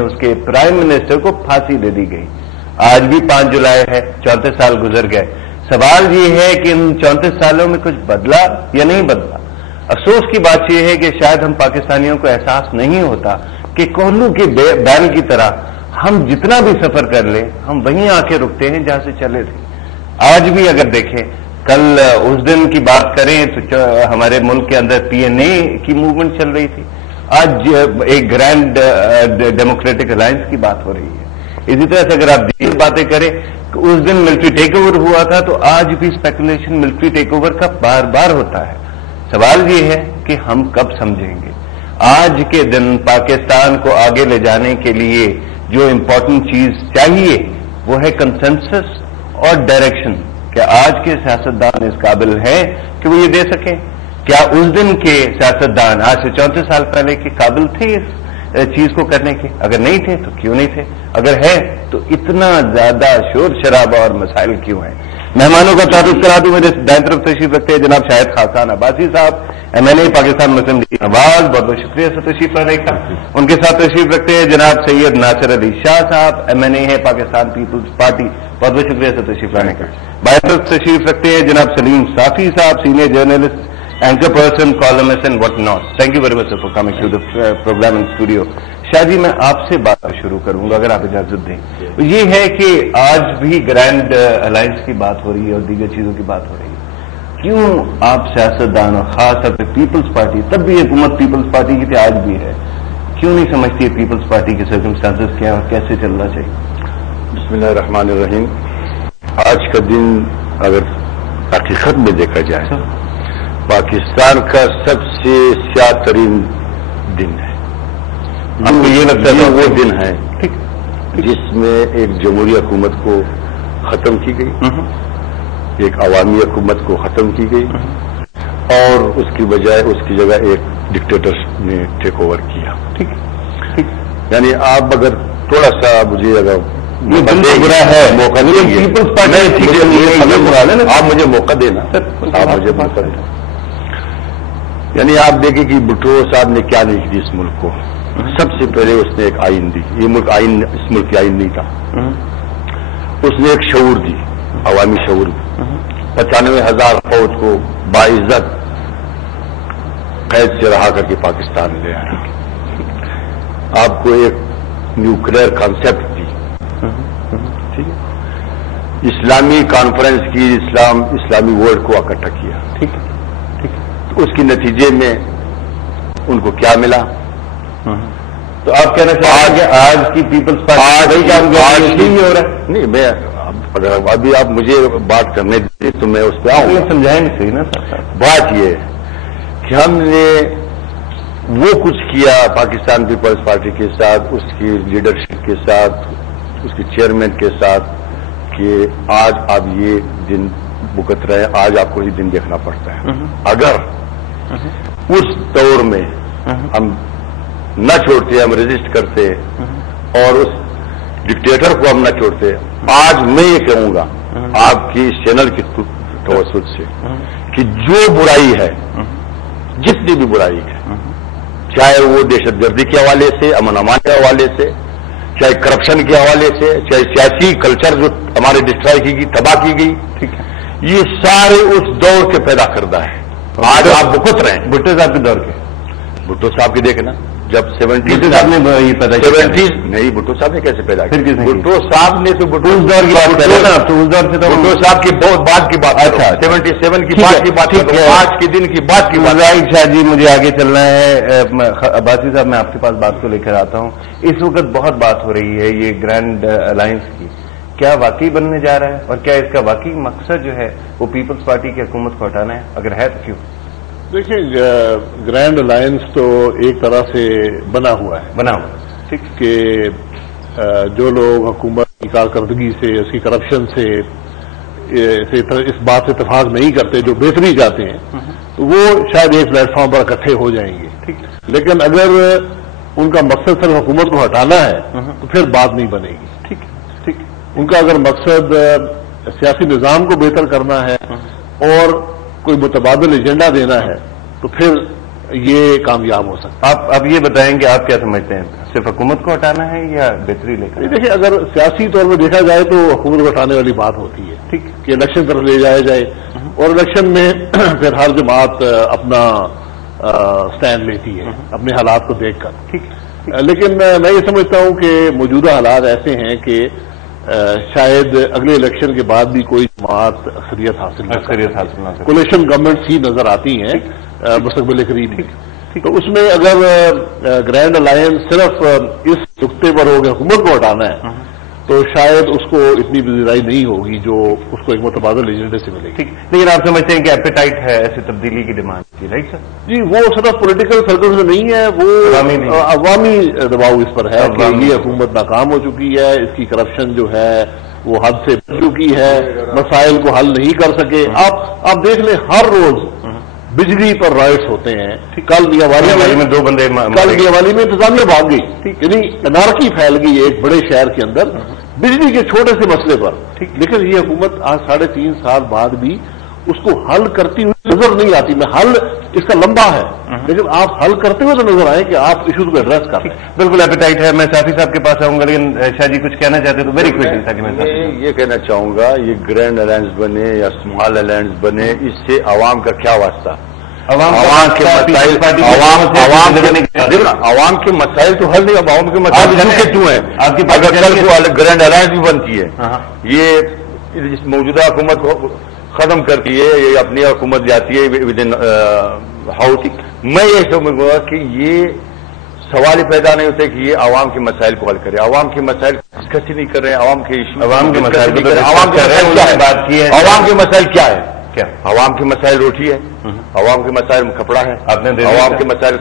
اس کے prime minister کو پھانسی دے دی گئی. آج بھی 5 جولائی ہے، 34 سال گزر گئے. سوال یہ ہے کہ ان 34 سالوں میں کچھ بدلا یا نہیں بدلا. افسوس کی بات یہ ہے کہ شاید ہم پاکستانیوں کو احساس نہیں ہوتا کہ کوہلو کے بین کی طرح ہم جتنا بھی سفر کر لیں ہم وہیں آ کے رکتے ہیں جہاں سے چلے تھے. آج بھی اگر دیکھیں، کل اس دن کی بات کریں تو ہمارے ملک کے اندر PNA کی موومنٹ چل رہی تھی. آج ایک گرینڈ ڈیموکریٹک الائنس کی بات ہو رہی ہے. اسی طرح سے اگر آپ دیگر باتیں کریں، اس دن ملٹری ٹیک اوور ہوا تھا تو آج بھی اسپیکولیشن ملٹری ٹیک اوور کا بار بار ہوتا ہے. سوال یہ ہے کہ ہم کب سمجھیں گے. آج کے دن پاکستان کو آگے لے جانے کے لیے جو امپورٹنٹ چیز چاہیے وہ ہے کنسنسس اور ڈائریکشن. کیا آج کے سیاستدان اس قابل ہیں کہ وہ یہ دے سکیں؟ کیا اس دن کے سیاستدان آج سے 34 سال پہلے کے قابل تھے اس چیز کو کرنے کے؟ اگر نہیں تھے تو کیوں نہیں تھے؟ اگر ہے تو اتنا زیادہ شور شرابہ اور مسائل کیوں ہیں؟ مہمانوں کا تعارف کرا دوں. میرے دائیں طرف تشریف رکھتے ہیں جناب شاہد خاقان عباسی صاحب، MLA پاکستان مسلم لیگ نواز، بہت بہت شکریہ سے تشریف لانے کا. ان کے ساتھ تشریف رکھتے ہیں جناب سید ناصر علی شاہ صاحب، MNA ہے پاکستان پیپلز پارٹی، بہت بہت شکریہ سے تشریف لانے کا. بائیں طرف تشریف رکھتے ہیں جناب سلیم صافی صاحب، senior journalist, anchor person, columnist and what not. Thank you very much for coming to the programme in studio. Shah ji, میں آپ سے بات شروع کروں گا اگر آپ اجازت دیں. یہ ہے کہ آج بھی گرینڈ الائنس کی بات ہو رہی ہے اور دیگر چیزوں کی بات ہو رہی ہے. کیوں آپ سیاستدان اور خاص طور پہ پیپلز پارٹی، تب بھی حکومت پیپلز پارٹی کی تھی، آج بھی ہے، کیوں نہیں سمجھتی ہے پیپلز پارٹی کے سرکمسٹانسز کیا اور کیسے چلنا چاہیے؟ بسم اللہ الرحمن الرحیم. آج کا دن اگر حقیقت میں دیکھا جائے پاکستان کا سب سے سیاہ ترین دن ہے. آپ کو یہ لگتا ہے وہ دن ہے جس میں ایک جمہوری حکومت کو ختم کی گئی، ایک عوامی حکومت کو ختم کی گئی اور اس کی بجائے اس کی جگہ ایک ڈکٹیٹر نے ٹیک اوور کیا. یعنی آپ اگر تھوڑا سا مجھے اگر برا ہے موقع آپ مجھے موقع دینا، آپ مجھے موقع دینا. یعنی آپ دیکھیں کہ بھٹو صاحب نے کیا نہیں کی اس ملک کو. سب سے پہلے اس نے ایک آئین دی. یہ ملک آئین، اس ملک کی آئین نہیں تھا. اس نے ایک شعور دی، عوامی شعور. 95,000 فوج کو باعزت قید سے رہا کر کے پاکستان لے آیا. آپ کو ایک نیوکلیئر کانسیپٹ دی. ٹھیک ہے. اسلامی کانفرنس کی، اسلامی ورلڈ کو اکٹھا کیا. ٹھیک ہے. اس کے نتیجے میں ان کو کیا ملا؟ تو آپ کہنا چاہیں کہ آج کی پیپلز پارٹی نہیں ہو رہا ہے؟ نہیں، میں اگر ابھی آپ مجھے بات کرنے دیں تو میں اس پہ آؤں. سمجھائیں گے صحیح نا. بات یہ ہے کہ ہم نے وہ کچھ کیا پاکستان پیپلز پارٹی کے ساتھ، اس کی لیڈرشپ کے ساتھ، اس کے چیئرمین کے ساتھ، کہ آج آپ یہ دن بھگت رہے ہیں. آج آپ کو یہ دن دیکھنا پڑتا ہے. اگر اس دور میں ہم نہ چھوڑتے، ہم ریزسٹ کرتے اور اس ڈکٹیٹر کو ہم نہ چھوڑتے، آج میں یہ کہوں گا آپ کی اس چینل کی توسط سے کہ جو برائی ہے، جتنی بھی برائی ہے، چاہے وہ دہشت گردی کے حوالے سے، امن امان کے حوالے سے، چاہے کرپشن کے حوالے سے، چاہے سیاسی کلچر جو ہمارے ڈسٹرائی کی گئی، تباہ کی گئی، ٹھیک ہے، یہ سارے اس دور کے پیدا کردہ ہے. آج آپ بھگت رہے ہیں. بھٹو صاحب کے دور کے، بھٹو صاحب کی دیکھنا، جب 70 صاحب نے یہ پیدا کیا. 70 نہیں، بھٹو صاحب نے کیسے پیدا کیا؟ بھٹو صاحب نے تو اس دور کی بات کریں نا، تو اس دور سے تو بھٹو صاحب کی بہت بعد کی بات. اچھا، 77 کی بات کی بات، آج کے دن کی بات کی بات. شاہ جی مجھے آگے چلنا ہے. عباسی صاحب، میں آپ کے پاس بات کو لے کر آتا ہوں. اس وقت بہت بات ہو رہی ہے یہ گرینڈ الائنس کی. کیا واقعی بننے جا رہا ہے اور کیا اس کا واقعی مقصد جو ہے وہ پیپلز پارٹی کی حکومت کو ہٹانا ہے؟ اگر ہے تو کیوں؟ دیکھیں، گرینڈ الائنس تو ایک طرح سے بنا ہوا ہے. ٹھیک کہ جو لوگ حکومت کی کارکردگی سے، اس کی کرپشن سے اس بات سے اتفاق نہیں کرتے، جو بہتری چاہتے ہیں، تو وہ شاید ایک پلیٹ فارم پر اکٹھے ہو جائیں گے. ٹھیک. لیکن اگر ان کا مقصد صرف حکومت کو ہٹانا ہے تو پھر بات نہیں بنے گی. ٹھیک. ان کا اگر مقصد سیاسی نظام کو بہتر کرنا ہے اور کوئی متبادل ایجنڈا دینا ہے تو پھر یہ کامیاب ہو سکتا ہے۔ آپ اب یہ بتائیں کہ آپ کیا سمجھتے ہیں، صرف حکومت کو ہٹانا ہے یا بہتری لے کر؟ دیکھیے، اگر سیاسی طور پہ دیکھا جائے تو حکومت کو ہٹانے والی بات ہوتی ہے، ٹھیک، کہ الیکشن طرف لے جایا جائے اور الیکشن میں پھر ہر جماعت اپنا سٹینڈ لیتی ہے اپنے حالات کو دیکھ کر، ٹھیک۔ لیکن میں یہ سمجھتا ہوں کہ موجودہ حالات ایسے ہیں کہ شاید اگلے الیکشن کے بعد بھی کوئی جماعت اکثریت حاصل نہ کرے، کولیشن گورنمنٹ ہی نظر آتی ہیں مستقبل قریب میں۔ تو اس میں اگر گرینڈ الائنس صرف اس نقطے پر ہو کہ حکومت کو ہٹانا ہے تو شاید اس کو اتنی پذیرائی نہیں ہوگی جو اس کو ایک متبادل ایجنڈے سے ملے گی۔ لیکن آپ سمجھتے ہیں کہ ایپیٹائٹ ہے ایسی تبدیلی کی ڈیمانڈ کی، رائٹ سر؟ جی، وہ صرف پولیٹیکل سرکل میں نہیں ہے، وہ عوامی دباؤ اس پر ہے کہ یہ حکومت ناکام ہو چکی ہے، اس کی کرپشن جو ہے وہ حد سے بڑھ چکی ہے، مسائل کو حل نہیں کر سکے۔ آپ دیکھ لیں، ہر روز بجلی پر رائٹس ہوتے ہیں۔ کل دیوالی میں 2 بندے، کل دیوالی میں انتظامیہ بھاگ گئی، یعنی انارکی پھیل گئی ایک بڑے شہر کے اندر بجلی کے چھوٹے سے مسئلے پر، لیکن یہ حکومت آج 3.5 سال بعد بھی اس کو حل کرتی ہوئی نظر نہیں آتی۔ میں حل اس کا لمبا ہے، لیکن آپ حل کرتے ہوئے تو نظر آئے کہ آپ ایشوز کو ایڈریس کر رہے ہیں۔ بالکل ایپیٹائٹ ہے۔ میں صافی صاحب کے پاس آؤں گا، لیکن شاہ جی کچھ کہنا چاہتے تو ویری کوئکلی تھا کہ میں یہ کہنا چاہوں گا، یہ گرینڈ الائنس بنے یا اسمال الائنس بنے، اس سے عوام کا کیا واسطہ؟ عوام کے مسائل، عوام کے مسائل تو حل نہیں، عوام کے مسائل کیوں ہیں؟ آپ کی اگر گرینڈ الائنس بھی بنتی ہے، یہ موجودہ حکومت کو ختم کرتی ہے، یہ اپنی حکومت جاتی ہے ود ان ہاؤس، میں یہ سمجھوں گا کہ یہ سوال ہی پیدا نہیں ہوتے کہ یہ عوام کے مسائل کو حل کرے۔ عوام کے مسائل ڈسکس ہی نہیں کر رہے ہیں، عوام کے ایشو، عوام کے مسائل بات کی ہے۔ عوام کے مسائل کیا ہے؟ کیا عوام کے مسائل روٹی ہے، عوام کے مسائل کپڑا ہے، عوام کے مسائل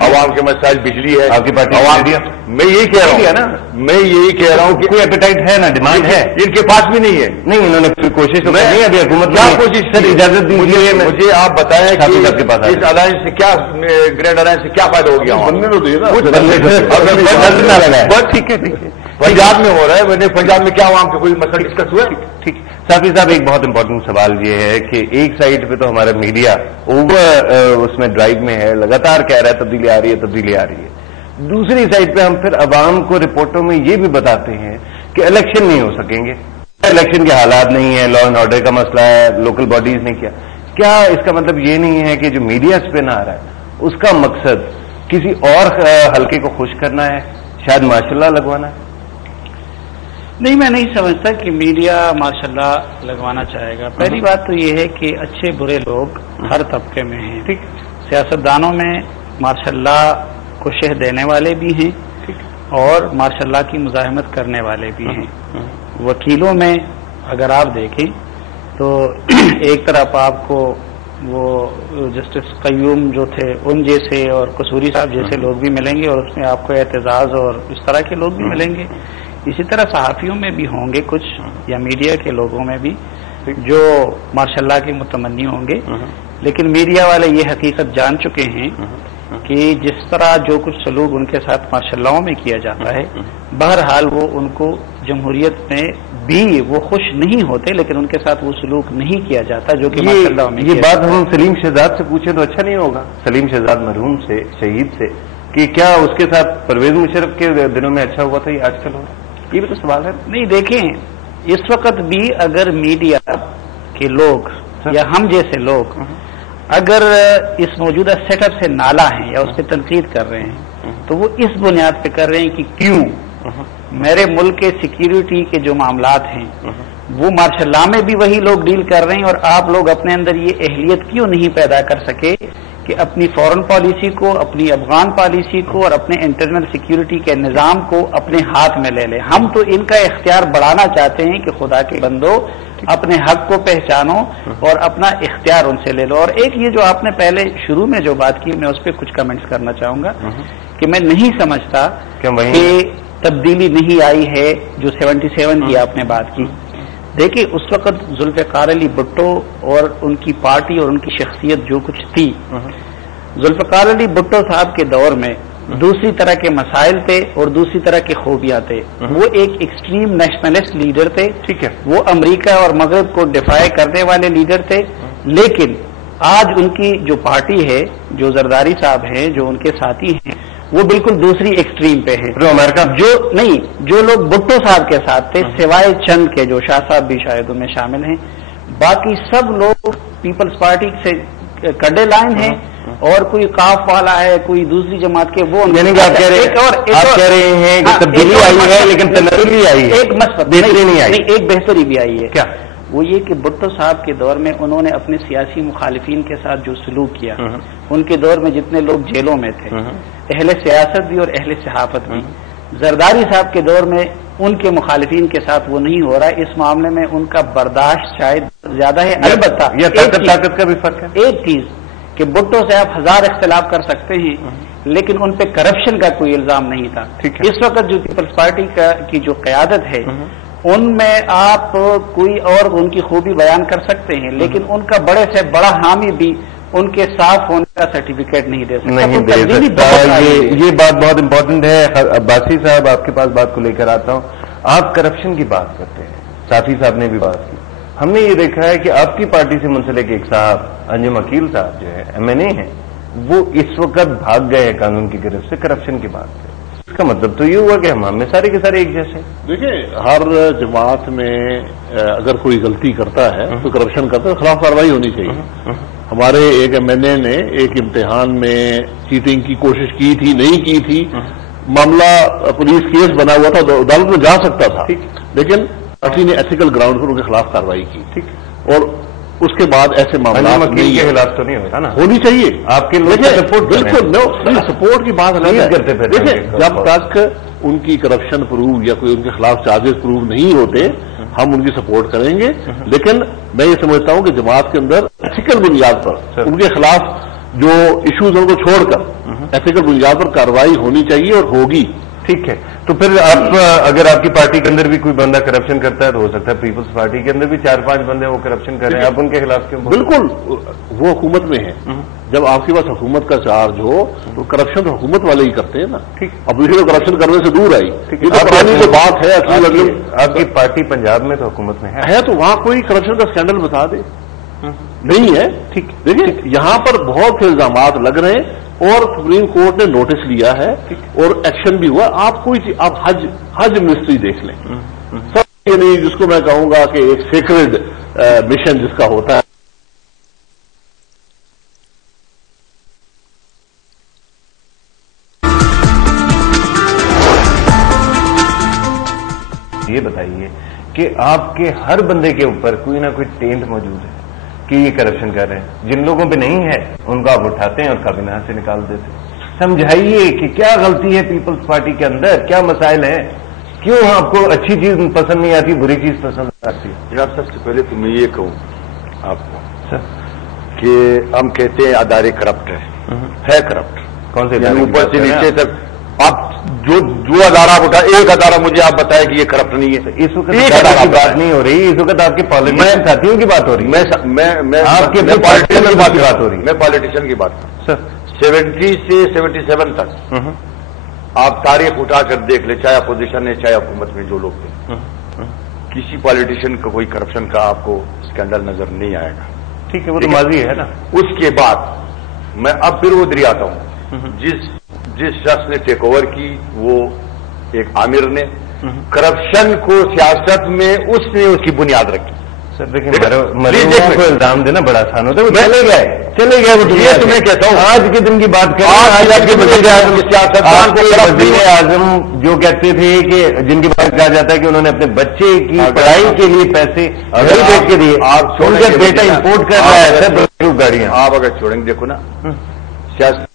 عوام کے مسائل بجلی ہے، آپ کی پارٹی۔ میں یہی کہہ رہا ہوں نا، میں یہی کہہ رہا ہوں کہ کوئی ایپیٹائٹ ہے نا، ڈیمانڈ ہے، ان کے پاس بھی نہیں ہے۔ نہیں، انہوں نے کوشش تو نہیں، ابھی حکومت کیا کوشش سر؟ اجازت دیجیے مجھے، آپ بتائیں کہ اس الائنس سے کیا، گرینڈ الائنس سے کیا فائدہ ہو گیا؟ بننے تو دیے نا، ٹھیک ہے، ٹھیک ہے۔ پنجاب میں ہو رہا ہے، پنجاب میں کیا عوام کا کوئی مسئلہ ڈسکس ہوا؟ ٹھیک۔ صافی صاحب، ایک بہت امپورٹنٹ سوال یہ ہے کہ ایک سائڈ پہ تو ہمارا میڈیا اوور اس میں ڈرائیو میں ہے، لگاتار کہہ رہا ہے تبدیلی آ رہی ہے، تبدیلی آ رہی ہے۔ دوسری سائڈ پہ ہم پھر عوام کو رپورٹوں میں یہ بھی بتاتے ہیں کہ الیکشن نہیں ہو سکیں گے، الیکشن کے حالات نہیں ہیں، لا اینڈ آرڈر کا مسئلہ ہے، لوکل باڈیز نے کیا اس کا مطلب یہ نہیں ہے کہ جو میڈیا اسپن آ رہا ہے اس کا مقصد کسی اور حلقے کو خوش کرنا ہے، شاید ماشاءاللہ لگوانا ہے؟ نہیں، میں نہیں سمجھتا کہ میڈیا ماشاءاللہ لگوانا چاہے گا۔ پہلی بات تو یہ ہے کہ اچھے برے لوگ ہر طبقے میں ہیں، ٹھیک۔ سیاستدانوں میں ماشاءاللہ کو شہ دینے والے بھی ہیں اور ماشاءاللہ کی مزاحمت کرنے والے بھی ہیں۔ وکیلوں میں اگر آپ دیکھیں تو ایک طرف آپ کو وہ جسٹس قیوم جو تھے ان جیسے اور قصوری صاحب جیسے لوگ بھی ملیں گے، اور اس میں آپ کو اعتزاز اور اس طرح کے لوگ بھی ملیں گے۔ اسی طرح صحافیوں میں بھی ہوں گے کچھ، یا میڈیا کے لوگوں میں بھی جو ماشاءاللہ کے متمنی ہوں گے، لیکن میڈیا والے یہ حقیقت جان چکے ہیں کہ جس طرح جو کچھ سلوک ان کے ساتھ ماشاءاللہ میں کیا جاتا ہے، بہرحال وہ ان کو جمہوریت میں بھی وہ خوش نہیں ہوتے، لیکن ان کے ساتھ وہ سلوک نہیں کیا جاتا جو کہ ماشاءاللہ میں یہ بات ہم سلیم شہزاد سے پوچھیں تو اچھا نہیں ہوگا، سلیم شہزاد مرحوم سے، شہید سے، کہ کیا اس کے ساتھ پرویز مشرف کے دنوں میں اچھا ہوا تھا، یہ آج کل ہو رہا ہے؟ یہ بھی تو سوال ہے۔ نہیں، دیکھیں، اس وقت بھی اگر میڈیا کے لوگ یا ہم جیسے لوگ اگر اس موجودہ سیٹ اپ سے نالا ہیں یا اس پہ تنقید کر رہے ہیں تو وہ اس بنیاد پہ کر رہے ہیں کہ کیوں میرے ملک کے سیکیورٹی کے جو معاملات ہیں وہ ماشاءاللہ میں بھی وہی لوگ ڈیل کر رہے ہیں، اور آپ لوگ اپنے اندر یہ اہلیت کیوں نہیں پیدا کر سکے کہ اپنی فورن پالیسی کو، اپنی افغان پالیسی کو اور اپنے انٹرنل سیکیورٹی کے نظام کو اپنے ہاتھ میں لے لیں۔ ہم تو ان کا اختیار بڑھانا چاہتے ہیں کہ خدا کے بندو اپنے حق کو پہچانو اور اپنا اختیار ان سے لے لو۔ اور ایک یہ جو آپ نے پہلے شروع میں جو بات کی، میں اس پہ کچھ کمنٹس کرنا چاہوں گا کہ میں نہیں سمجھتا کہ تبدیلی نہیں آئی ہے جو 77 کی آپ نے بات کی۔ دیکھیے، اس وقت ذوالفقار علی بھٹو اور ان کی پارٹی اور ان کی شخصیت جو کچھ تھی، ذوالفقار علی بھٹو صاحب کے دور میں دوسری طرح کے مسائل تھے اور دوسری طرح کے خوبیاں تھے۔ وہ ایک ایکسٹریم نیشنلسٹ لیڈر تھے، ٹھیک ہے، وہ امریکہ اور مغرب کو ڈیفائی کرنے والے لیڈر تھے، لیکن آج ان کی جو پارٹی ہے، جو زرداری صاحب ہیں، جو ان کے ساتھی ہیں، وہ بالکل دوسری ایکسٹریم پہ ہے. امریکہ جو لوگ بھٹو صاحب کے ساتھ تھے، سوائے چند کے، جو شاہ صاحب بھی شاید ان میں شامل ہیں، باقی سب لوگ پیپلز پارٹی سے کڈے لائن ہیں، اور کوئی قاف والا ہے، کوئی دوسری جماعت کے، وہ یعنی کہ آپ کہہ رہے ہیں کہ تبدیلی آئی ہے لیکن تنزلی آئی ہے، ایک مثبت نہیں آئی، ایک بہتری بھی آئی ہے. کیا؟ وہ یہ کہ بھٹو صاحب کے دور میں انہوں نے اپنے سیاسی مخالفین کے ساتھ جو سلوک کیا، ان کے دور میں جتنے لوگ جیلوں میں تھے، اہل سیاست بھی اور اہل صحافت بھی، زرداری صاحب کے دور میں ان کے مخالفین کے ساتھ وہ نہیں ہو رہا ہے. اس معاملے میں ان کا برداشت شاید زیادہ ہے. البتہ طاقت کا بھی فرق ہے. ایک چیز کہ بھٹو سے آپ 1000 اختلاف کر سکتے ہیں، لیکن ان پہ کرپشن کا کوئی الزام نہیں تھا. اس وقت جو پیپلز پارٹی کی جو قیادت ہے، ان میں آپ کوئی اور ان کی خوبی بیان کر سکتے ہیں، لیکن ان کا بڑے سے بڑا حامی بھی ان کے صاف ہونے کا سرٹیفکیٹ نہیں دے سکتا. یہ بات بہت امپورٹنٹ ہے. عباسی صاحب، آپ کے پاس بات کو لے کر آتا ہوں. آپ کرپشن کی بات کرتے ہیں، صافی صاحب نے بھی بات کی. ہم نے یہ دیکھا ہے کہ آپ کی پارٹی سے منسلک ایک صاحب انجم عقیل صاحب جو ہے MNA ہیں، وہ اس وقت بھاگ گئے ہیں قانون کی گرفت سے کرپشن کی بات سے. اس کا مطلب تو یہ ہوا کہ ہم میں سارے کے سارے ایک جیسے. دیکھیں، ہر جماعت میں اگر کوئی غلطی کرتا ہے تو کرپشن کرتا ہے، خلاف کارروائی ہونی چاہیے. ہمارے ایک MNA نے ایک امتحان میں چیٹنگ کی کوشش کی تھی، نہیں کی تھی، معاملہ پولیس کیس بنا ہوا تھا، عدالت میں جا سکتا تھا، لیکن پارٹی نے ایتھیکل گراؤنڈ پر ان کے خلاف کارروائی کی. ٹھیک، اور اس کے بعد ایسے معاملات کے خلاف تو نہیں ہوتا نا، ہونی چاہیے. آپ کے لوگ بالکل سپورٹ کی بات نہیں کرتے پھر. دیکھیں، جب تک ان کی کرپشن پروو یا کوئی ان کے خلاف چارجز پروو نہیں ہوتے، ہم ان کی سپورٹ کریں گے. لیکن میں یہ سمجھتا ہوں کہ جماعت کے اندر ایتھیکل بنیاد پر ان کے خلاف جو ایشوز ہیں ان کو چھوڑ کر ایتھیکل بنیاد پر کارروائی ہونی چاہیے اور ہوگی. ٹھیک ہے. تو پھر آپ اگر آپ کی پارٹی کے اندر بھی کوئی بندہ کرپشن کرتا ہے تو ہو سکتا ہے پیپلز پارٹی کے اندر بھی 4-5 بندے وہ کرپشن کر رہے ہیں، آپ ان کے خلاف کیوں؟ بالکل، وہ حکومت میں ہے. جب آپ کے پاس حکومت کا چارج ہو تو کرپشن تو حکومت والے ہی کرتے ہیں نا. ٹھیک، اب دوسرے کو کرپشن کرنے سے دور آئی. جو بات ہے آپ کی پارٹی پنجاب میں تو حکومت میں ہے تو وہاں کوئی کرپشن کا اسکینڈل بتا دے. نہیں ہے. ٹھیک، دیکھیں یہاں پر بہت سے الزامات لگ رہے ہیں اور سپریم کورٹ نے نوٹس لیا ہے اور ایکشن بھی ہوا. آپ کوئی چیز، آپ حج منسٹری دیکھ لیں، سب یعنی جس کو میں کہوں گا کہ ایک سیکرڈ مشن جس کا ہوتا ہے. یہ بتائیے کہ آپ کے ہر بندے کے اوپر کوئی نہ کوئی ٹینٹ موجود ہے کہ یہ کرپشن کر رہے ہیں. جن لوگوں پہ نہیں ہے ان کو آپ اٹھاتے ہیں اور کابینہ سے نکال دیتے ہیں. سمجھائیے کہ کیا غلطی ہے پیپلز پارٹی کے اندر، کیا مسائل ہیں، کیوں آپ کو اچھی چیز پسند نہیں آتی، بری چیز پسند آتی ہے؟ جناب، سب سے پہلے تو میں یہ کہوں آپ کو کہ ہم کہتے ہیں ادارے کرپٹ ہے کرپٹ. کون سے اوپر سے نیچے تک آپ جو ادارہ آپ اٹھا، ایک ادارہ مجھے آپ بتائیں کہ یہ کرپٹ نہیں ہے. اس وقت کی بات نہیں ہو رہی، اس وقت آپ کے پالیٹیشین ساتھیوں کی بات ہو رہی ہے. میں آپ کے پالیٹیشین کی بات ہو رہی ہے. میں پالیٹیشین کی بات کروں. 70 سے 77 تک آپ تاریخ اٹھا کر دیکھ لیں، چاہے اپوزیشن ہے چاہے حکومت میں جو لوگ تھے، کسی پالیٹیشین کا کوئی کرپشن کا آپ کو اسکینڈل نظر نہیں آئے گا. ٹھیک ہے، وہ تو ماضی ہے نا. اس کے بعد میں اب پھر وہ دریاتا ہوں، جس شخص نے ٹیک اوور کی وہ ایک عامر نے کرپشن کو سیاست میں اس نے اس کی بنیاد رکھی. سر دیکھیں، مریضوں کو الزام دینا بڑا آسان ہوتا ہے. وہ چلے گئے وہ. یہ تو میں کہتا ہوں آج کے دن کی بات کریں، آج آپ کے وزیر اعظم جو کہتے تھے کہ جن کی بات کہا جاتا ہے کہ انہوں نے اپنے بچے کی پڑھائی کے لیے پیسے بیچ کے دیے، آپ ان کا بیٹا امپورٹ کر رہا ہے سر گاڑیاں. آپ اگر چھوڑیں گے، دیکھو نا سیاست.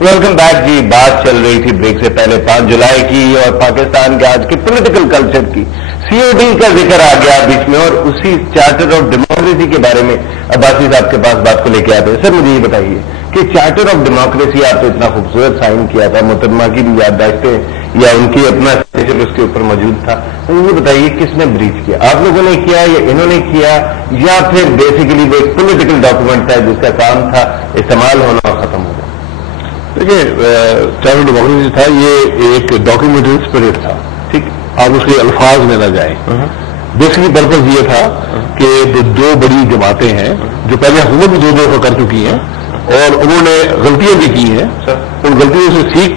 ویلکم بیک جی. بات چل رہی تھی بریک سے پہلے 5 جولائی کی اور پاکستان کے آج کے پولیٹیکل کلچر کی. COD کا ذکر آ گیا بیچ میں اور اسی چارٹر آف ڈیموکریسی کے بارے میں عباسی صاحب کے پاس بات کو لے کے آتے ہیں. سر مجھے یہ بتائیے کہ چارٹر آف ڈیموکریسی آپ نے اتنا خوبصورت سائن کیا تھا، محترمہ کی بھی یادداشتیں یا ان کی اپنا اسپیشل اس کے اوپر موجود تھا. یہ بتائیے کس نے بریچ کیا، آپ لوگوں نے کیا یا انہوں نے کیا، یا پھر بیسیکلی وہ ایک پولیٹیکل ڈاکومنٹ تھا جس کا کام تھا استعمال ہونا اور ختم ہونا؟ دیکھیے، چارٹر ڈیموکریسی تھا، یہ ایک ڈاکیومنٹری اسپرٹ تھا. ٹھیک، آپ اس کے الفاظ میں نہ جائیں. بیسکلی پرپز یہ تھا کہ دو بڑی جماعتیں ہیں جو پہلے حکومت بھی دو دفعہ کر چکی ہیں اور انہوں نے غلطیاں بھی کی ہیں، ان غلطیوں سے سیکھ کر